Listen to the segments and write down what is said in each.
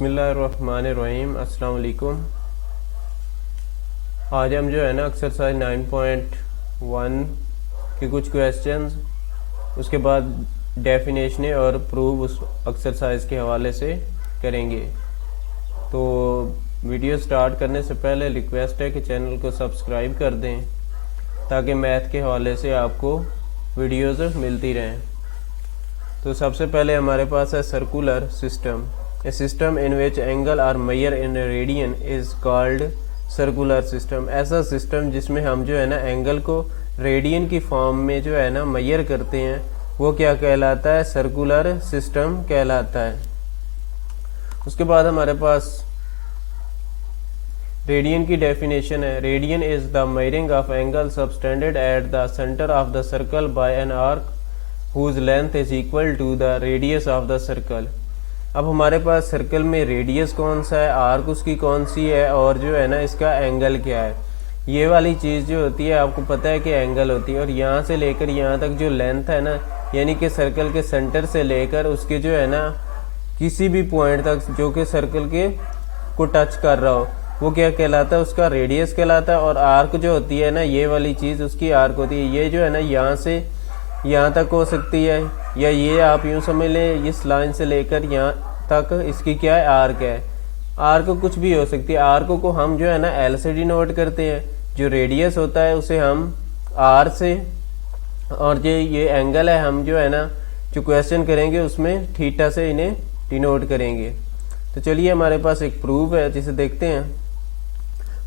बिस्मिल्लाहिर्रहमानिर्रहीम। अस्सलाम वालेकुम। आज हम जो है ना एक्सरसाइज 9.1 के कुछ क्वेश्चंस, उसके बाद डेफिनेशन और प्रूव उस एक्सरसाइज के हवाले से करेंगे। तो वीडियो स्टार्ट करने से पहले रिक्वेस्ट है कि चैनल को सब्सक्राइब कर दें ताकि मैथ के हवाले से आपको वीडियोज़ मिलती रहें। तो सबसे पहले हमारे पास है circular system. A system in which angle are measure in radian is called circular system. ऐसा सिस्टम जिसमें हम जो है ना एंगल को रेडियन की फॉर्म में जो है ना मेजर करते हैं वो क्या कहलाता है? सर्कुलर सिस्टम कहलाता है। उसके बाद हमारे पास रेडियन की डेफिनेशन है। Radian is the measuring of angle subtended at the centre of the circle by an arc whose length is equal to the radius of the circle। अब हमारे पास सर्कल में रेडियस कौन सा है, आर्क उसकी कौन सी है और जो है ना इसका एंगल क्या है। ये वाली चीज़ जो होती है आपको पता है कि एंगल होती है। और यहाँ से लेकर यहाँ तक जो लेंथ है ना, यानी कि सर्कल के सेंटर से लेकर उसके जो है ना किसी भी पॉइंट तक जो कि सर्कल के को टच कर रहा हो वो क्या कहलाता है? उसका रेडियस कहलाता है। और आर्क जो होती है ना, ये वाली चीज़ उसकी आर्क होती है। ये जो है ना यहाँ से यहाँ तक हो सकती है, या ये आप यूँ समझ लें इस लाइन से लेकर यहाँ तक इसकी क्या है? आर्क है। आर्क कुछ भी हो सकती है। आर्क को हम जो है ना एल से डिनोट करते हैं, जो रेडियस होता है उसे हम आर से, और ये एंगल है हम जो है ना जो क्वेश्चन करेंगे उसमें थीटा से इन्हें डिनोट करेंगे। तो चलिए हमारे पास एक प्रूफ है जिसे देखते हैं।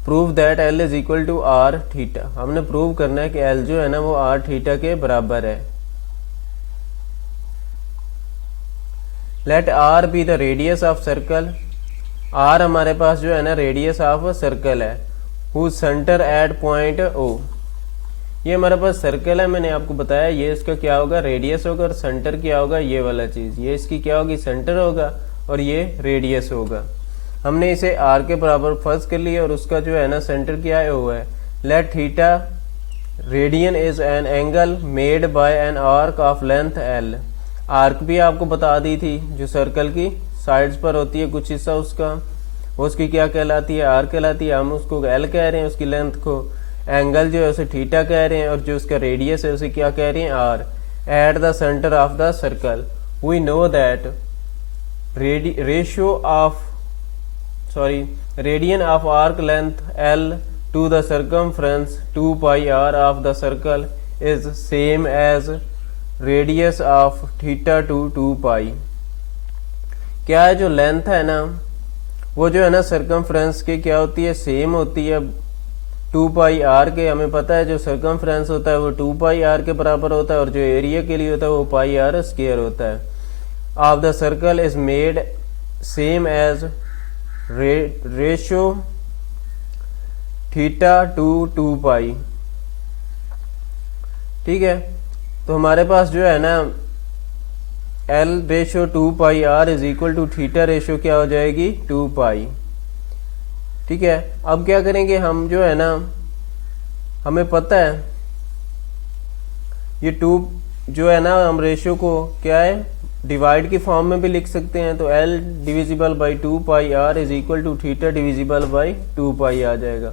Prove that L is equal to R theta. हमने प्रूव करना है कि एल जो है ना वो आर थीटा के बराबर है। Let R be the radius of circle. R हमारे पास जो है ना रेडियस ऑफ सर्कल है। Who centre at point O. ये हमारे पास सर्कल है, मैंने आपको बताया ये इसका क्या होगा? रेडियस होगा। और सेंटर क्या होगा? ये वाला चीज, ये इसकी क्या होगी? सेंटर होगा और ये रेडियस होगा। हमने इसे आर के बराबर फर्ज कर लिया और उसका जो है ना सेंटर क्या है? वो है। Let theta radian is an angle made by an arc of length L. Arc भी आपको बता दी थी, जो सर्कल की साइड्स पर होती है कुछ हिस्सा उसका, वो उसकी क्या कहलाती है? आर कहलाती है। हम उसको एल कह रहे हैं, उसकी लेंथ को। एंगल जो है उसे थीटा कह रहे हैं और जो उसका रेडियस है उसे क्या कह रहे हैं? R. At the centre of the circle we know that radian of arc length L to the circumference 2 pi r of the circle is same as radius of theta to 2 pi। क्या है? जो length है ना वो जो है ना circumference के क्या होती है? सेम होती है 2 पाई आर के। हमें पता है जो सर्कमफ्रेंस होता है वो 2 पाई आर के बराबर होता है और जो एरिया के लिए होता है वो पाई आर स्क्वायर होता है। Of the circle is made same as ratio theta to 2 pi. ठीक है, तो हमारे पास जो है ना L ratio 2 pi R is equal to theta ratio क्या हो जाएगी? 2 पाई। ठीक है, अब क्या करेंगे हम जो है ना, हमें पता है ये 2 जो है ना हम रेशियो को क्या है डिवाइड की फॉर्म में भी लिख सकते हैं। तो L divisible by 2 pi R is equal to theta divisible by 2 pi आ जाएगा।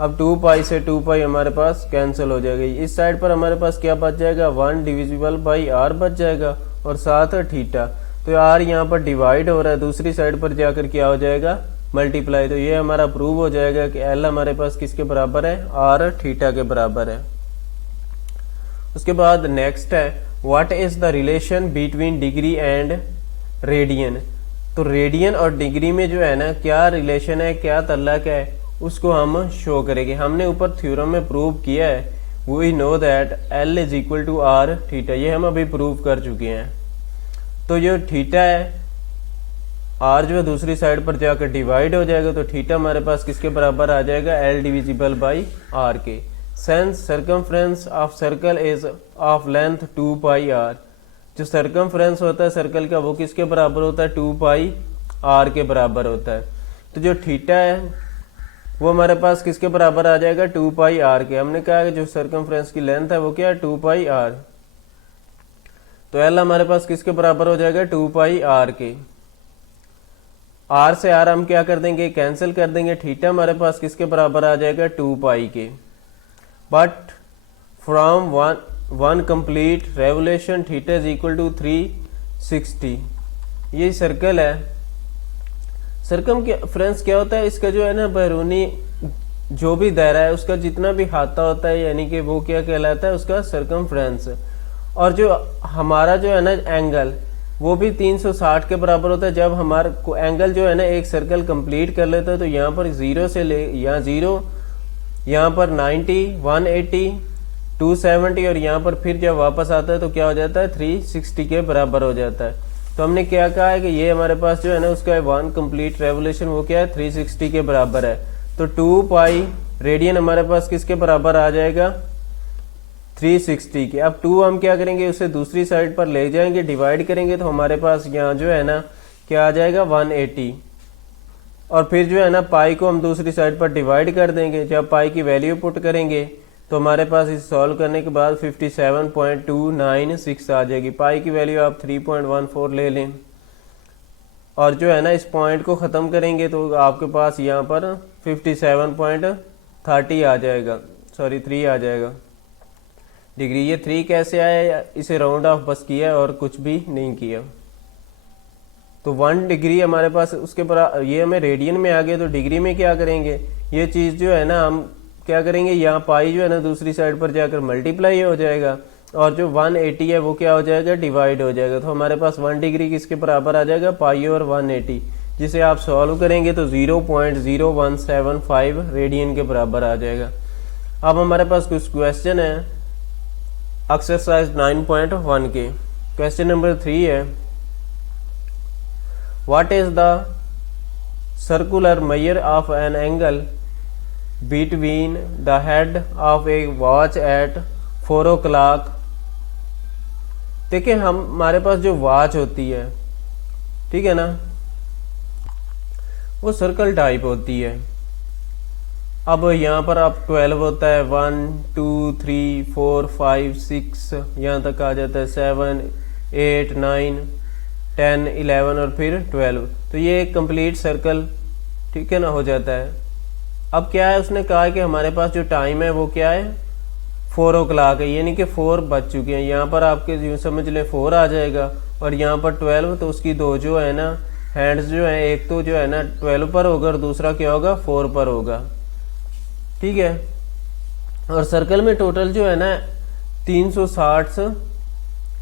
अब 2 पाई से 2 पाई हमारे पास कैंसिल हो जाएगा। इस साइड पर हमारे पास क्या बच जाएगा? 1 डिविजिबल बाई आर बच जाएगा और साथ थीटा। तो आर यहाँ पर डिवाइड हो रहा है, दूसरी साइड पर जाकर क्या हो जाएगा? मल्टीप्लाई। तो ये हमारा प्रूव हो जाएगा कि L हमारे पास किसके बराबर है? आर थीटा के बराबर है। उसके बाद नेक्स्ट है what is the relation between degree and radian. तो रेडियन और डिग्री में जो है ना क्या रिलेशन है, क्या ताल्लुक है, उसको हम शो करेंगे। हमने ऊपर थ्योरम में प्रूव किया है, we know that L is equal to R theta. ये हम अभी प्रूव कर चुके हैं। तो जो थीटा है आर जो है दूसरी साइड पर जाकर डिवाइड हो जाएगा, तो थीटा हमारे पास किसके बराबर आ जाएगा? L डिविजिबल बाई आर के। Since circumference of circle is of length 2 pi r। जो circumference होता है सर्कल का वो किसके बराबर होता है? 2 पाई r के बराबर होता है। तो जो थीटा है वो हमारे पास किसके बराबर आ जाएगा? 2 पाई r के। हमने कहा कि जो circumference की लेंथ है वो क्या है? 2 पाई r। तो L हमारे पास किसके बराबर हो जाएगा? 2 पाई r के। आर से आर हम क्या कर देंगे, कैंसिल कर देंगे। थीटा हमारे पास किसके बराबर आ जाएगा, 2 पाई के। But from one complete revolution theta is equal to 360। ये सर्कल है। सर्कमफ्रेंस क्या होता है, इसका जो है ना बैरूनी जो भी दायरा है उसका जितना भी हाथा होता है, यानी कि वो क्या कहलाता है, उसका सर्कमफ्रेंस। और जो हमारा जो है ना एंगल, वो भी 360 के बराबर होता है। जब हमारा एंगल जो है ना एक सर्कल कंप्लीट कर लेता है, तो यहाँ पर 0 से ले, यहाँ 0, यहाँ पर 90, 180, 270 और यहाँ पर फिर जब वापस आता है तो क्या हो जाता है, 360 के बराबर हो जाता है। तो हमने क्या कहा है कि ये हमारे पास जो है ना उसका वन कंप्लीट रेवोल्यूशन वो क्या है, 360 के बराबर है। तो 2 पाई रेडियन हमारे पास किसके बराबर आ जाएगा, 360 के। अब 2 हम क्या करेंगे, उसे दूसरी साइड पर ले जाएंगे, डिवाइड करेंगे, तो हमारे पास यहाँ जो है ना क्या आ जाएगा, 180। और फिर जो है ना पाई को हम दूसरी साइड पर डिवाइड कर देंगे। जब पाई की वैल्यू पुट करेंगे तो हमारे पास इसे सॉल्व करने के बाद 57.296 आ जाएगी। पाई की वैल्यू आप 3.14 ले लें और जो है ना इस पॉइंट को ख़त्म करेंगे तो आपके पास यहाँ पर 57.30 आ जाएगा, सॉरी 3 आ जाएगा डिग्री। ये 3 कैसे आया, इसे राउंड ऑफ बस किया और कुछ भी नहीं किया। तो 1 डिग्री हमारे पास उसके बराबर, ये हमें रेडियन में आ गया, तो डिग्री में क्या करेंगे, ये चीज़ जो है ना हम क्या करेंगे, यहाँ पाई जो है ना दूसरी साइड पर जाकर मल्टीप्लाई हो जाएगा और जो 180 है वो क्या हो जाएगा, डिवाइड हो जाएगा। तो हमारे पास 1 डिग्री किसके बराबर आ जाएगा, पाई और 180, जिसे आप सॉल्व करेंगे तो 0.0175 रेडियन के बराबर आ जाएगा। अब हमारे पास कुछ क्वेश्चन है एक्सरसाइज 9.1 के। क्वेश्चन नंबर 3 है, what is the circular measure of an angle between the head of a watch at 4 o'clock। देखिए हमारे पास जो वॉच होती है, ठीक है ना, वो सर्कल टाइप होती है। अब यहाँ पर आप 12 होता है, 1 2 3 4 5 6 यहाँ तक आ जाता है, 7 8 9 10 11 और फिर 12। तो ये एक कंप्लीट सर्कल, ठीक है ना, हो जाता है। अब क्या है, उसने कहा है कि हमारे पास जो टाइम है वो क्या है, 4 o'clock है, यानी कि 4 बज चुके हैं। यहाँ पर आपके यूँ समझ ले 4 आ जाएगा और यहाँ पर 12, तो उसकी दो जो है ना हैंड्स जो है, एक तो जो है ना 12 पर होगा और दूसरा क्या होगा, 4 पर होगा, ठीक है। और सर्कल में टोटल जो है ना 360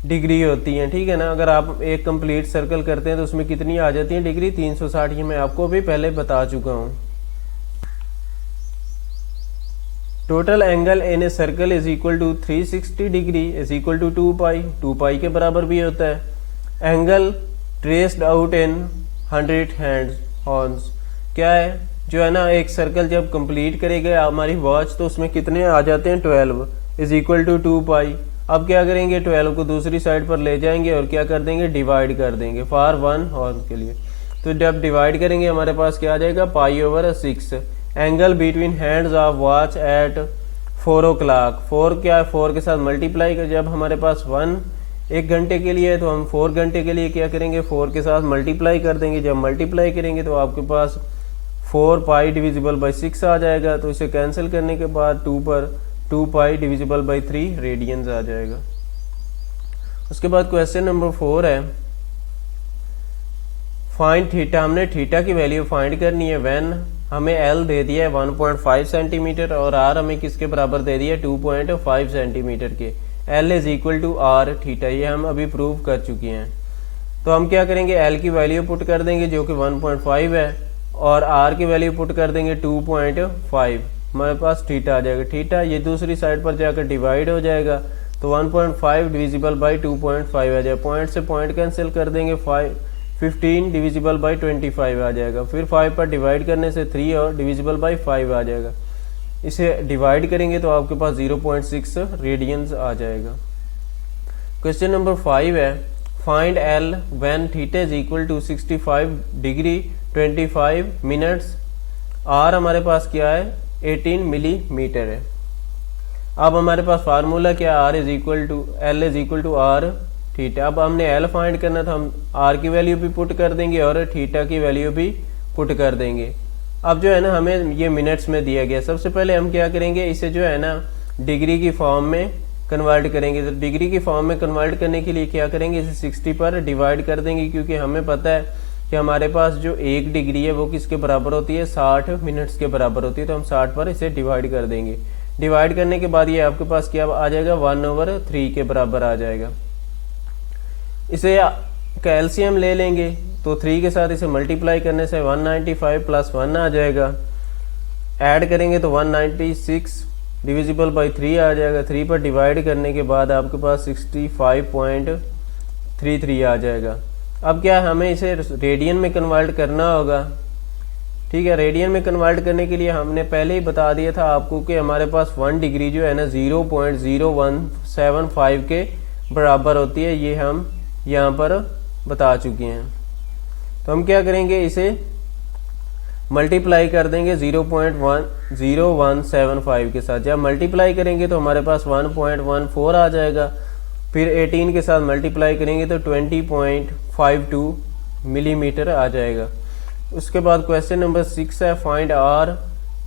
डिग्री होती है, ठीक है ना। अगर आप एक कंप्लीट सर्कल करते हैं तो उसमें कितनी आ जाती है डिग्री, 360। ये मैं आपको भी पहले बता चुका हूँ। Total angle in a circle is equal to 360 degree is equal to 2 pi. 2 pi के बराबर भी होता है। Angle traced out in 100 hands horns, क्या है, जो है ना एक सर्कल जब कंप्लीट करेगा हमारी वॉच तो उसमें कितने आ जाते हैं, 12 इज इक्वल टू 2 पाई। अब क्या करेंगे, 12 को दूसरी साइड पर ले जाएंगे और क्या कर देंगे, डिवाइड कर देंगे फॉर 1 हॉर्न के लिए। तो जब डिवाइड करेंगे हमारे पास क्या आ जाएगा, pi over 6। Angle between hands of watch at 4 o'clock। 4 क्या है, 4 के साथ मल्टीप्लाई कर, जब हमारे पास 1 घंटे के लिए है तो हम 4 घंटे के लिए क्या करेंगे, 4 के साथ मल्टीप्लाई कर देंगे। जब मल्टीप्लाई करेंगे तो आपके पास 4 पाई डिविजिबल बाई 6 आ जाएगा। तो इसे कैंसिल करने के बाद 2 पर 2 पाई डिविजिबल बाई 3 रेडियंस आ जाएगा। उसके बाद क्वेश्चन नंबर 4 है, फाइंड थीटा। हमने थीटा की वैल्यू फाइंड करनी है व्हेन हमें L दे दिया है 1.5 सेंटीमीटर और R हमें किसके बराबर दे दिया है, 2.5 सेंटीमीटर के। L is equal to R theta, ये हम अभी प्रूव कर चुके हैं। तो हम क्या करेंगे, L की वैल्यू पुट कर देंगे जो कि 1.5 है और R की वैल्यू पुट कर देंगे 2.5, हमारे पास थीटा आ जाएगा। थीटा ये दूसरी साइड पर जाकर डिवाइड हो जाएगा तो 1.5 डिविजिबल बाई 2.5 आ जाएगा। पॉइंट से पॉइंट कैंसिल कर देंगे, 15 डिविजिबल बाई 25 आ जाएगा। फिर 5 पर डिवाइड करने से 3 और डिविजिबल बाई 5 आ जाएगा। इसे डिवाइड करेंगे तो आपके पास 0.6 रेडियंस आ जाएगा। क्वेश्चन नंबर 5 है, find L when theta is equal to 65 degree 25 minutes. R हमारे पास क्या है, 18 मिलीमीटर है। अब हमारे पास फार्मूला क्या, R is equal to L is equal to R theta. अब हमने L फाइंड करना था, हम R की वैल्यू भी पुट कर देंगे और थीटा की वैल्यू भी पुट कर देंगे। अब जो है ना हमें ये मिनट्स में दिया गया, सबसे पहले हम क्या करेंगे, इसे जो है ना डिग्री की फॉर्म में कन्वर्ट करेंगे। तो डिग्री की फॉर्म में कन्वर्ट करने के लिए क्या करेंगे, इसे 60 पर डिवाइड कर देंगे, क्योंकि हमें पता है कि हमारे पास जो 1 डिग्री है वो किसके बराबर होती है, 60 मिनट्स के बराबर होती है। तो हम 60 पर इसे डिवाइड कर देंगे। डिवाइड करने के बाद ये आपके पास क्या आ जाएगा, 1/3 के बराबर आ जाएगा। इसे कैल्शियम ले लेंगे तो 3 के साथ इसे मल्टीप्लाई करने से 195 + 1 आ जाएगा। ऐड करेंगे तो 196 डिविजिबल बाई 3 आ जाएगा। 3 पर डिवाइड करने के बाद आपके पास 65.33 आ जाएगा। अब क्या हमें इसे रेडियन में कन्वर्ट करना होगा, ठीक है। रेडियन में कन्वर्ट करने के लिए हमने पहले ही बता दिया था आपको कि हमारे पास 1 डिग्री जो है ना 0.0175 के बराबर होती है, ये हम यहाँ पर बता चुके हैं। तो हम क्या करेंगे, इसे मल्टीप्लाई कर देंगे 0.0175 के साथ। जब मल्टीप्लाई करेंगे तो हमारे पास 1.14 आ जाएगा। फिर 18 के साथ मल्टीप्लाई करेंगे तो 20.52 मिलीमीटर आ जाएगा। उसके बाद क्वेश्चन नंबर 6 है, फाइंड आर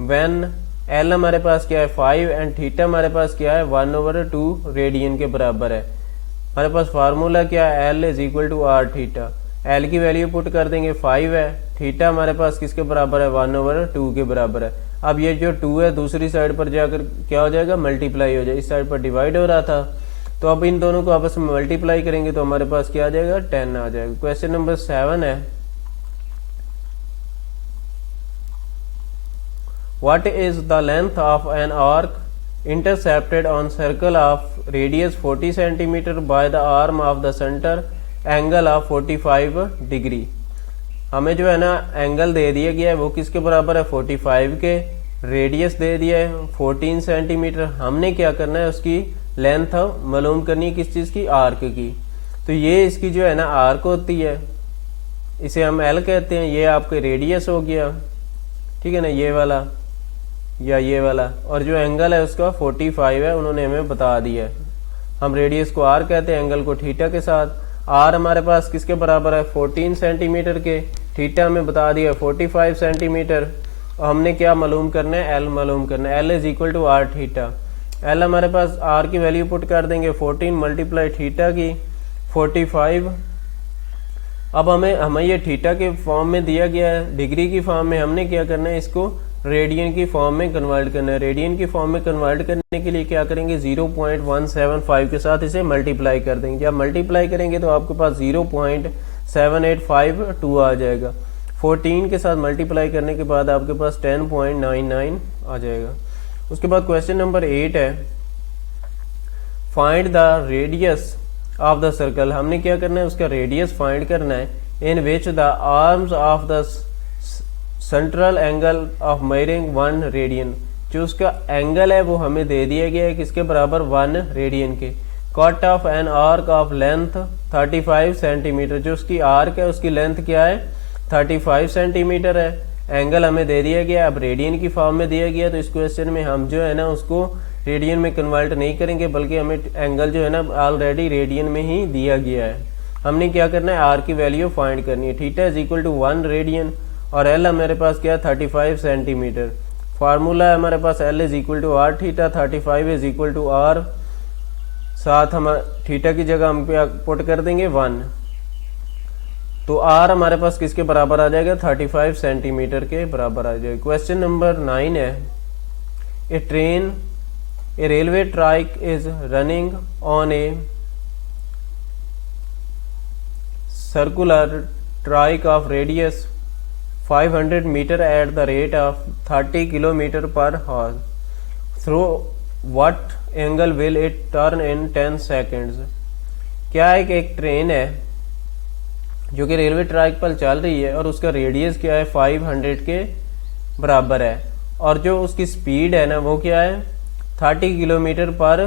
व्हेन एल हमारे पास क्या है 5 एंड थीटा हमारे पास क्या है 1/2 रेडियन के बराबर है। हमारे पास फार्मूला क्या है, L is equal to R theta. L की वैल्यू पुट कर देंगे 5 है, थीटा हमारे पास किसके बराबर है 1/2 के बराबर है। अब ये जो 2 है दूसरी साइड पर जाकर क्या हो जाएगा, मल्टीप्लाई हो जाएगा। इस साइड पर डिवाइड हो रहा था, तो अब इन दोनों को आपस में मल्टीप्लाई करेंगे तो हमारे पास क्या आ जाएगा, 10 आ जाएगा। क्वेश्चन नंबर 7 है, what is the length of an arc intercepted on circle of radius 40 cm by the arm of the center angle of 45 degree. हमें जो है ना एंगल दे दिया गया है वो किसके बराबर है 45 के, रेडियस दे दिया है 14 सेंटीमीटर। हमने क्या करना है, उसकी लेंथ मालूम करनी है, किस चीज़ की, आर्क की। तो ये इसकी जो है ना आर्क होती है, इसे हम एल कहते हैं। ये आपके रेडियस हो गया, ठीक है ना, ये वाला या ये वाला। और जो एंगल है उसका 45 है, उन्होंने हमें बता दिया है। हम रेडियस को आर कहते हैं, एंगल को थीटा के साथ। आर हमारे पास किसके बराबर है 14 सेंटीमीटर के, थीटा हमें बता दिया 45 सेंटीमीटर। और हमने क्या मालूम करना है, एल मालूम करना है। L is equal to R theta. L हमारे पास आर की वैल्यू पुट कर देंगे 14 मल्टीप्लाई थीटा की 45। अब हमें ये थीटा के फॉर्म में दिया गया है, डिग्री की फॉर्म में। हमने क्या करना है, इसको रेडियन की फॉर्म में कन्वर्ट करना है। रेडियन की फॉर्म में कन्वर्ट करने के लिए क्या करेंगे, 0.175 के साथ इसे मल्टीप्लाई कर देंगे। जब मल्टीप्लाई करेंगे तो आपके पास 0.7852 आ जाएगा। 14 के साथ मल्टीप्लाई करने के बाद आपके पास 10.99 आ जाएगा। उसके बाद क्वेश्चन नंबर 8 है, find the radius of the circle. हमने क्या करना है, उसका रेडियस फाइंड करना है, in which the arms of the central angle of measuring 1 radian. जो उसका एंगल है वो हमें दे दिया गया है किसके बराबर, 1 रेडियन के। Cut off an arc of length 35 centimetre. जो उसकी आर्क है उसकी लेंथ क्या है, 35 सेंटीमीटर है। एंगल हमें दे दिया गया, अब रेडियन की फॉर्म में दिया गया, तो इस क्वेश्चन में हम जो है ना उसको रेडियन में कन्वर्ट नहीं करेंगे, बल्कि हमें एंगल जो है ना ऑलरेडी रेडियन में ही दिया गया है। हमने क्या करना है, आर की वैल्यू फाइंड करनी है। Theta is equal to 1 radian और एल हमारे पास क्या है 35 सेंटीमीटर। फार्मूला है हमारे पास L is equal to R theta, 35 is equal to R, साथ हम थीटा की जगह हम पुट कर देंगे 1। तो आर हमारे पास किसके बराबर आ जाएगा, 35 सेंटीमीटर के बराबर आ जाएगा। क्वेश्चन नंबर 9 है, a railway track is running on a circular track of radius 500 meter at the rate of 30 kilometer per hour. Through what angle will it turn in 10 seconds? क्या है कि एक ट्रेन है जो कि रेलवे ट्रैक पर चल रही है और उसका रेडियस क्या है 500 के बराबर है, और जो उसकी स्पीड है ना वो क्या है 30 किलोमीटर पर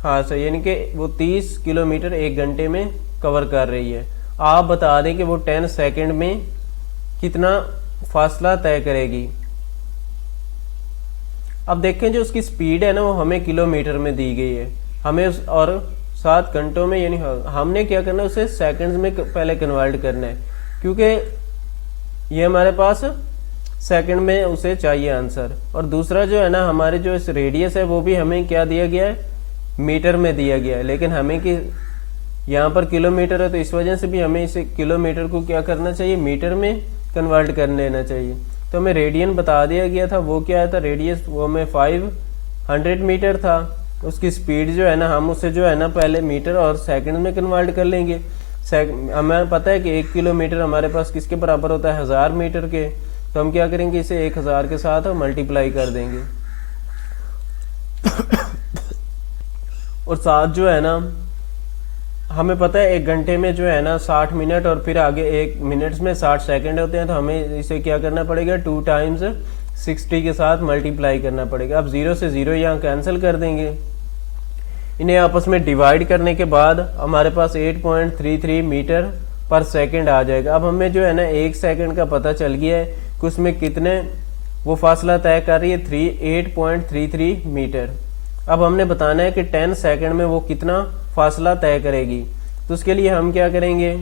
हाँ सर, यानी कि वो 30 किलोमीटर 1 घंटे में कवर कर रही है। आप बता दें कि वो 10 सेकंड में कितना फासला तय करेगी। अब देखें जो उसकी स्पीड है ना वो हमें किलोमीटर में दी गई है, हमें और 7 घंटों में, यानी हमने क्या करना है उसे सेकंड्स में पहले कन्वर्ट करना है, क्योंकि ये हमारे पास सेकंड में उसे चाहिए आंसर। और दूसरा जो है ना, हमारे जो इस रेडियस है वो भी हमें क्या दिया गया है, मीटर में दिया गया है, लेकिन हमें कि यहाँ पर किलोमीटर है तो इस वजह से भी हमें इसे किलोमीटर को क्या करना चाहिए, मीटर में कन्वर्ट कर लेना चाहिए। तो हमें रेडियन बता दिया गया था, वो क्या था, रेडियस वो हमें 500 मीटर था। उसकी स्पीड जो है ना, हम उसे जो है ना पहले मीटर और सेकंड में कन्वर्ट कर लेंगे। हमें पता है कि 1 किलोमीटर हमारे पास किसके बराबर होता है, 1000 मीटर के। तो हम क्या करेंगे, इसे 1000 के साथ मल्टीप्लाई कर देंगे। और साथ जो है ना, हमें पता है 1 घंटे में जो है ना 60 मिनट और फिर आगे 1 मिनट में 60 सेकंड होते हैं। तो हमें इसे क्या करना पड़ेगा, 2 टाइम्स 60 के साथ मल्टीप्लाई करना पड़ेगा। अब 0 से 0 यहाँ कैंसिल कर देंगे। इन्हें आपस में डिवाइड करने के बाद हमारे पास 8.33 मीटर पर सेकंड आ जाएगा। अब हमें जो है ना 1 सेकंड का पता चल गया है कि उसमें कितने वो फासला तय कर रही है, 8.33 मीटर। अब हमने बताना है कि 10 सेकंड में वो कितना फासला तय करेगी। तो उसके लिए हम क्या करेंगे,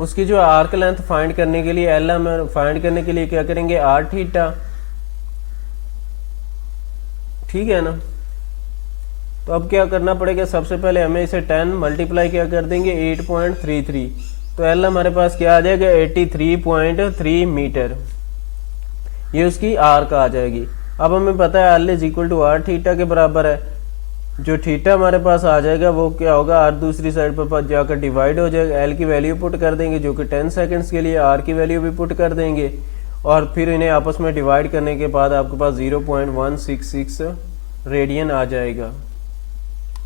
उसकी जो आर्क लेंथ फाइंड करने के लिए एल हम फाइंड करने के लिए क्या करेंगे, आर थीटा, ठीक है ना। तो अब क्या करना पड़ेगा, सबसे पहले हमें इसे 10 मल्टीप्लाई क्या कर देंगे 8.33। तो एल हमारे पास क्या आ जाएगा, 83.3 मीटर, ये उसकी आर्क आ जाएगी। अब हमें पता है L is equal to R theta के बराबर है। जो थीटा हमारे पास आ जाएगा वो क्या होगा, आर दूसरी साइड पर जाकर डिवाइड हो जाएगा। एल की वैल्यू पुट कर देंगे जो कि 10 सेकंड्स के लिए, आर की वैल्यू भी पुट कर देंगे और फिर इन्हें आपस में डिवाइड करने के बाद आपके पास 0.166 रेडियन आ जाएगा।